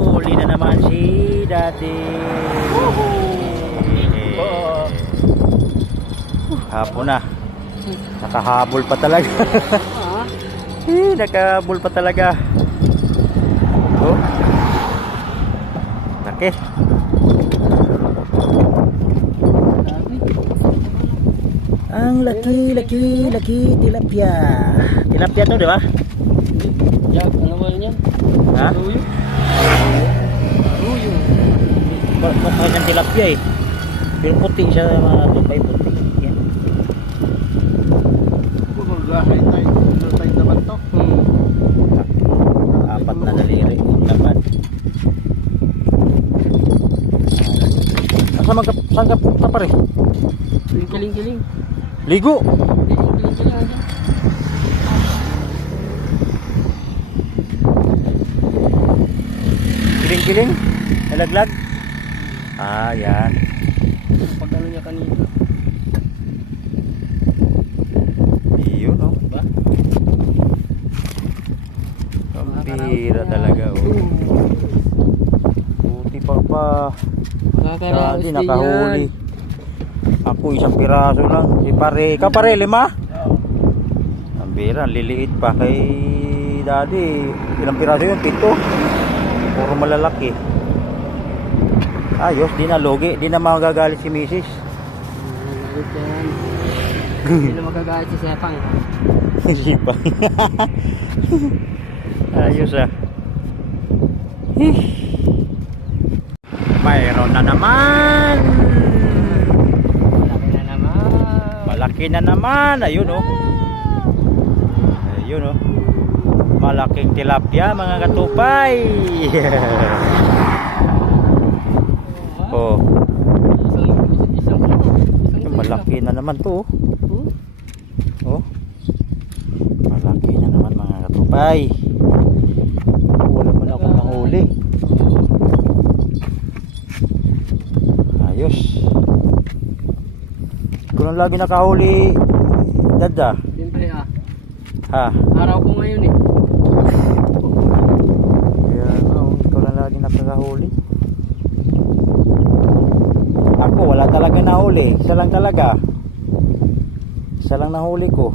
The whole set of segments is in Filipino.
Nakahuli na naman si Daddy. Oo. Hapon na. Nakahabol pa talaga. Eh, nakahabol pa talaga. Oh. Dami. Ang laki, laki, laki tilapia. Tilapia to, di ba? Jak, ano ba yun yan? Ha? Ruyo? Ruyo. Mukha siyang tilapia eh. Pero puti siya mga tupay puti. Yan. Gagahay tayo. Ano tayo naman to? Hmm. Apat na daliri. Laman. Ah, Saan ka, saan ka, ka pare? Kiling-kiling. Ligo! Kiling-kiling andyan. Kiling-kiling? Nalaglag? Ah, yan. Pag ano niya kanina. Iyon, no? Ba? Kampira talaga, oh. Buti pa pa. Nakakaraos din nakahuli. yan. Ako isang piraso lang. Si pare, ka pare, lima? Ang bira, ang liliit pa kay daddy. Ilang piraso yun? Pito. Puro malalaki. Ayos, di na logi. Di na magagalit si misis. Hindi na magagalit si Sepang. Sipa. Ayos ah. Mayroon na naman. Malaki na naman. Malaki na naman. Ayun oh. Ayun oh. Malaking tilapia mga katupay. oh, Isang, isang, isang, malaki na naman to. oh. Hmm? Oh. Malaki na naman mga katupay. Wala man akong nahuli. Ayos. Ikaw lang lagi nakahuli. Dada. Siyempre ah. Ha. Araw ko ngayon eh. Kaya no, ikaw lang lagi nakakahuli. Ako talaga nahuli. Isa lang talaga. Isa lang nahuli ko.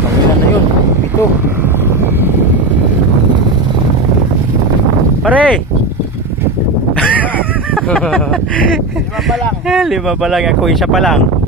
Pangilan na yun. Pito. Pare! Lima pa lang. Lima pa lang ako, isa pa lang.